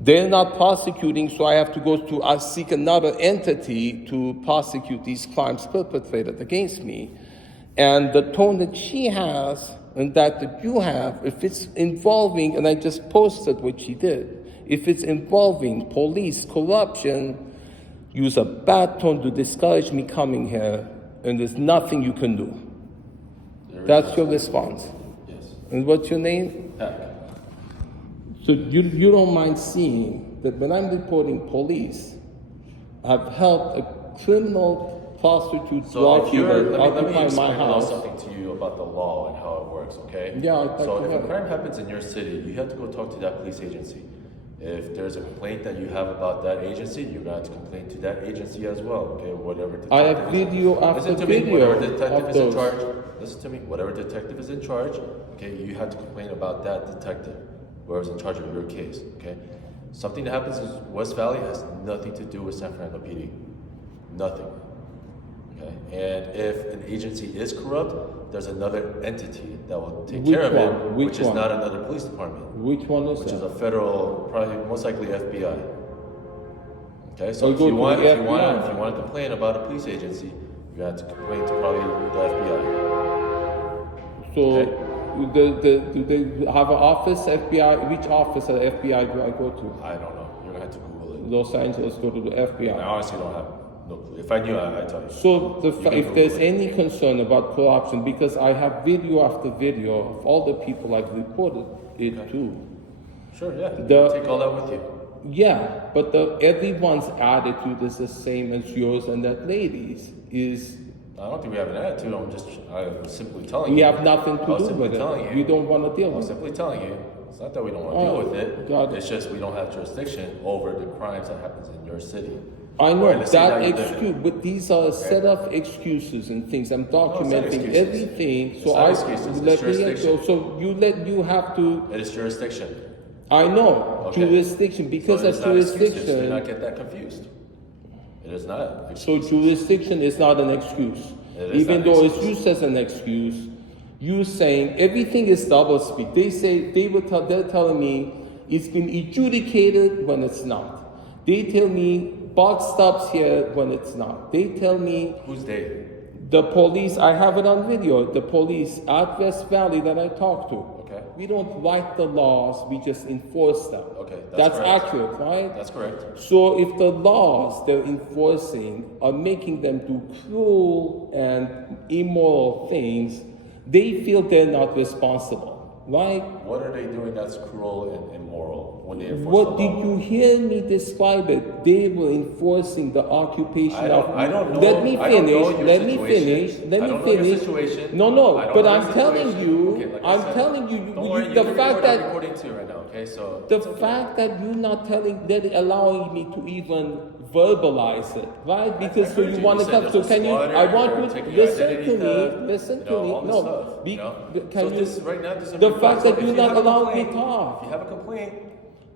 They're not prosecuting, so I have to go to seek another entity to prosecute these crimes perpetrated against me. And the tone that she has and that you have, if it's involving, and I just posted what she did, if it's involving police corruption, use a bad tone to discourage me coming here, and there's nothing you can do. That's your response. Yes. And what's your name? Heck. So you don't mind seeing that when I'm reporting police, I've helped a criminal prostitute So if you're, let me occupy my explain house. something to you about the law and how it works, okay? Yeah, so if a crime happens in your city, you have to go talk to that police agency. If there's a complaint that you have about that agency, you're going to have to complain to that agency as well, okay? Whatever detective I have video after video whatever detective of is in those. charge, listen to me, whatever detective is in charge, okay, you have to complain about that detective, whoever's in charge of your case, okay? Something that happens in West Valley has nothing to do with San Fernando PD. Nothing. Okay? And if an agency is corrupt, there's another entity that will take care of it, which is not another police department. Which one is Which that? is a federal, probably most likely FBI. Okay, so So if go you to want the if you FBI. want to complain about a police agency, you have to complain to probably the FBI. So Okay. do they have an office, FBI? Which office at FBI do I go to? I don't know. You're gonna have to Google it. Los Angeles, go to the I FBI. honestly don't have no clue. If I knew, I'd tell you. So can if there's Google it. any concern about corruption, because I have video after video of all the people I've reported it to. Sure, yeah. Take all that with you. Yeah, but everyone's attitude is the same as yours and that lady's. I don't think we have an attitude. I'm simply telling you. We have nothing I to was do simply with telling it. you. You don't want to deal I was with it. simply telling you. It's not that we don't want to deal with it. got it. It's just we don't have jurisdiction over the crimes that happens in your city. I Or in know the city that you live in. excuse, but these are a set of excuses and things. I'm documenting excuses. everything, It's so not excuses, it's let me jurisdiction. so you have to. It is jurisdiction. I know Okay. jurisdiction because So it of is not excuses. Do jurisdiction. not get that confused. It is not. So excuses. jurisdiction is not an excuse, It is even not though an it's excuse. used as an excuse. You saying everything is double speak. They're telling me it's been adjudicated when it's not. They tell me box stops here when it's not. They tell me Who's they? the police. I have it on video. The police at West Valley that I talked to. Okay. We don't write the laws. We just enforce them. Okay, That's correct. accurate, right? That's correct. So if the laws they're enforcing are making them do cruel and immoral things, they feel they're not responsible, right? What are they doing that's cruel and immoral when they enforce What the did law? you hear me describe it? They were enforcing the occupation I don't know. Let me I don't know finish. your Let me situation. finish. Let I me don't know your finish. situation. No. I don't But know I'm your telling situation. you. Okay, like I I'm said, telling you. Don't worry, The fact that recording to you right now. Okay, so the fact that you're not allowing me to even verbalize it, right? Because so heard you you. want You to said talk. there's So a can you? slaughter, I want you're you to taking listen identity to theft, me. Listen to all me. this No, stuff, be, you know? can So you? this right now doesn't The make fact sense. that If you're you not have a allowing me complaint- talk. If you have a complaint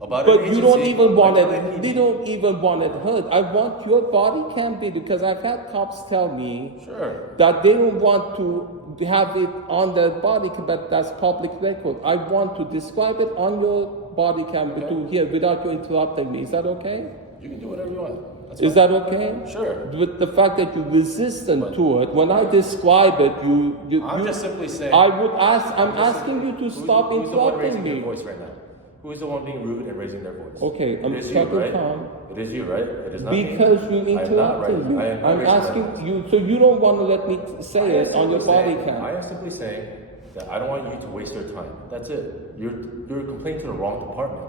about But an you don't agency, even want like it. LAPD, They don't even want it heard. I want your body cam video because I've had cops tell me Sure. that they don't want to have it on their body cam, but that's public record. I want to describe it on your body cam to hear without you interrupting me. Is that okay? You can do whatever you want. That's Is fine. that okay? Sure. With the fact that you're resistant to it, when I describe it, I'm just simply saying. I'm asking you to stop Who's the one interrupting raising their me. voice right now? Who is the one being rude and raising their voice? Okay, I'm It is you, talking right? calm. It is you, right? It is not me. Because you I am not interrupted me. I am not I'm raising my asking voice. you, so you don't want to let me say I am it on your simply body saying- cam. I am simply saying that I don't want you to waste your time. That's it. You're complaining to the wrong department.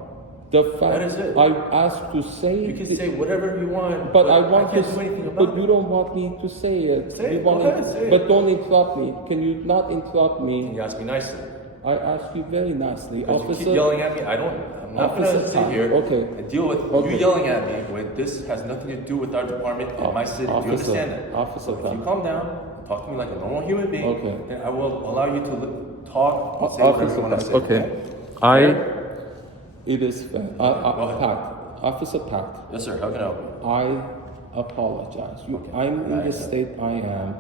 The fact That is it. I asked to say You can it, say whatever you want, but I want can't to, do anything about but it. you don't want me to say it. Say You it. want Go it- ahead, say it. But don't interrupt me. Can you not interrupt Can me? you ask me nicely? I ask you very nicely, Because you officer. keep yelling at me. I'm not going to Officer, sit here okay. and deal with Okay. you yelling at me when this has nothing to do with our department in my city. Do you Officer, understand that? Officer, So if you calm down, talk to me like a normal human being, Okay. then I will allow you to talk and say whatever you want to say. Okay. It is fair. Pat. Officer Pat. Yes, sir. How can I help you? I apologize. I'm in the state I am,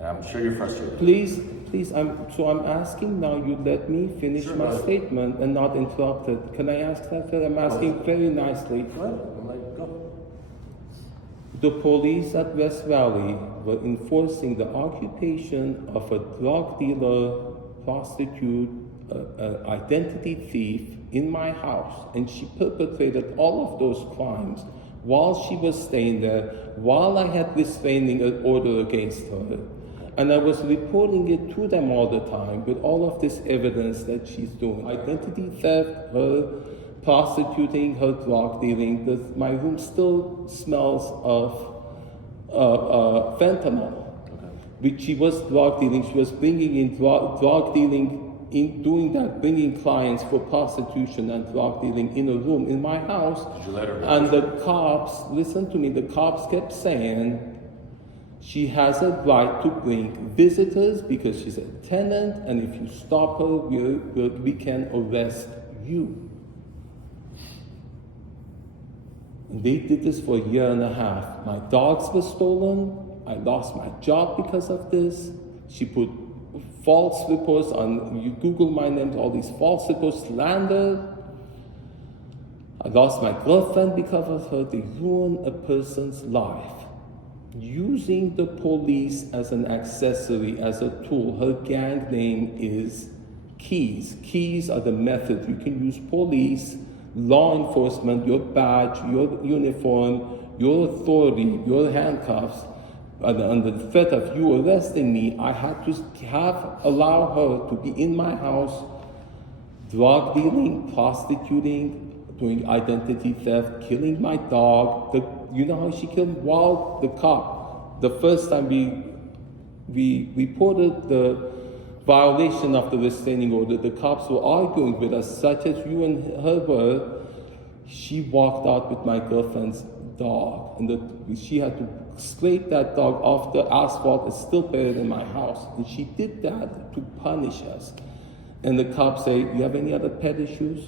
And I'm sure you're frustrated. Please, I'm asking now you let me finish Sure, my statement and not interrupt it. Can I ask that? I'm asking very nicely. Go ahead. I'm like, go. The police at West Valley were enforcing the occupation of a drug dealer, prostitute, identity thief in my house, and she perpetrated all of those crimes while she was staying there, while I had restraining order against her. And I was reporting it to them all the time with all of this evidence that she's doing. Identity theft, her prostituting, her drug dealing. My room still smells of fentanyl, which she was drug dealing. She was bringing in drug dealing, in doing that, bringing clients for prostitution and drug dealing in a room in my house. Did you let her know? And the cops, listen to me, the cops kept saying, she has a right to bring visitors because she's a tenant, and if you stop her, we can arrest you. And they did this for a year and a half. My dogs were stolen. I lost my job because of this. She put false reports on, you Google my name, all these false reports, slander. I lost my girlfriend because of her. They ruined a person's life. Using the police as an accessory, as a tool. Her gang name is Keys. Keys are the method. You can use police, law enforcement, your badge, your uniform, your authority, your handcuffs. Under the threat of you arresting me, I had to allow her to be in my house, drug dealing, prostituting, doing identity theft, killing my dog. You know how she killed him? While the first time we reported the violation of the restraining order, the cops were arguing with us, such as you and her were. She walked out with my girlfriend's dog, and she had to scrape that dog off the asphalt. It's still buried in my house, and she did that to punish us. And the cops say, "You have any other pet issues?"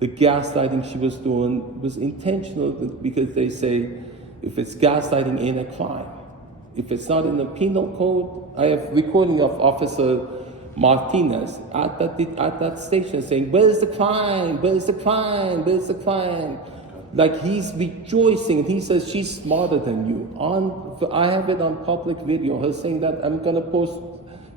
The gaslighting she was doing was intentional because they say, if it's gaslighting, ain't a crime. If it's not in the penal code, I have recording of Officer Martinez at that station saying, "Where's the crime? Where's the crime? Where's the crime?" Like he's rejoicing. He says she's smarter than you. I have it on public video. Her saying that I'm gonna post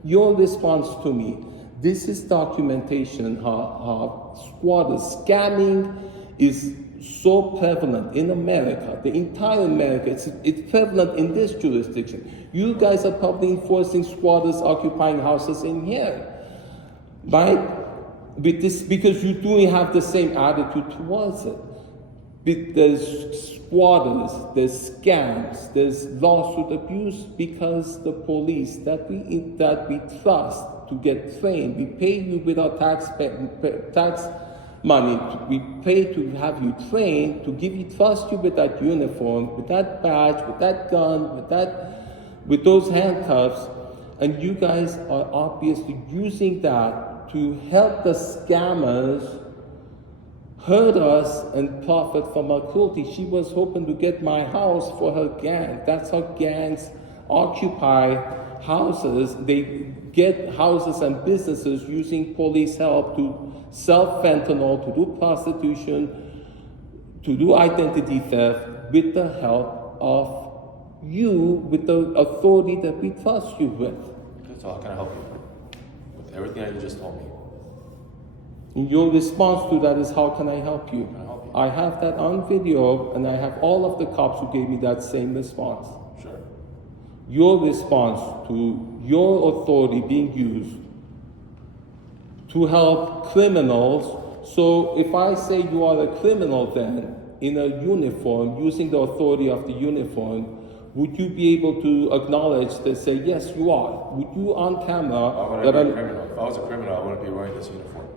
your response to me. This is documentation how squatters scamming is so prevalent in America, the entire America. It's prevalent in this jurisdiction. You guys are probably enforcing squatters occupying houses in here, right? With this, because you do have the same attitude towards it. There's squatters, there's scams, there's lawsuit abuse because the police that we trust to get trained, we pay you with our tax money, we pay to have you trained, to trust you with that uniform, with that badge, with that gun, with those handcuffs, and you guys are obviously using that to help the scammers hurt us and profit from our cruelty. She was hoping to get my house for her gang. That's how gangs occupy houses. They get houses and businesses using police help to sell fentanyl, to do prostitution, to do identity theft with the help of you, with the authority that we trust you with. Okay, so how can I help you? With everything that you just told me. And your response to that is, how can I help you? I have that on video, and I have all of the cops who gave me that same response. Sure. Your response to your authority being used to help criminals. So if I say you are a criminal then, in a uniform, using the authority of the uniform, would you be able to acknowledge that, say, yes, you are? Would you on camera... I wouldn't be a criminal. If I was a criminal, I wouldn't be wearing this uniform.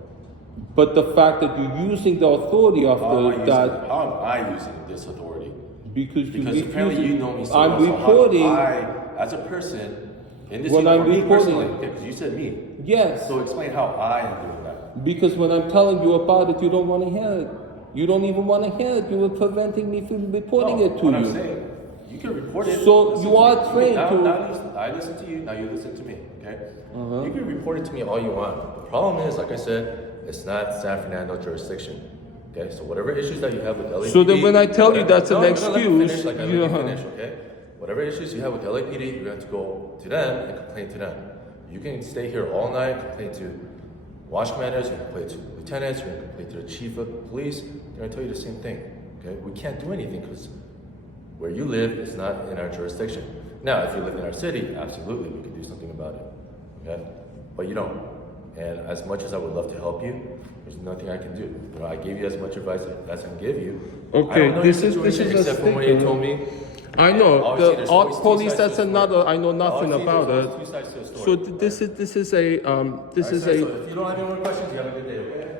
But the fact that you're using the authority of how am I using this authority? Because apparently you know me so I'm well. reporting. So I, as a person, in this when I'm reporting, because you said me. Yes. So explain how I am doing that. Because when I'm telling you about it, you don't want to hear it. You don't even want to hear it. You were preventing me from reporting it to you. I'm saying, You can report it. So Listen you to are me. trained now, to- now I listen to you, now you listen to me, okay? You can report it to me all you want. The problem is, like I said, it's not San Fernando jurisdiction. Okay, so whatever issues that you have with LAPD. So then when I tell you that's an let me excuse, finish, like I let you- you finish, okay? Whatever issues you have with LAPD, you have to go to them and complain to them. You can stay here all night, complain to watch commanders, you can complain to lieutenants, you can complain to the chief of police. They're gonna tell you the same thing. Okay, we can't do anything because where you live is not in our jurisdiction. Now, if you live in our city, absolutely, we can do something about it. Okay, but you don't. And as much as I would love to help you, there's nothing I can do. You know, I gave you as much advice as I can give you. Okay, I don't know this your is situation a except for when you sticker. told me. I know, Obviously, the there's art always two police, sides to that's a story. another, I know nothing Obviously, about there's it. always two sides to a story. So this is a, Alright, sir, so a, if you don't have any more questions, you have a good day, okay?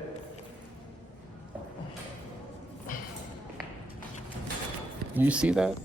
you see that?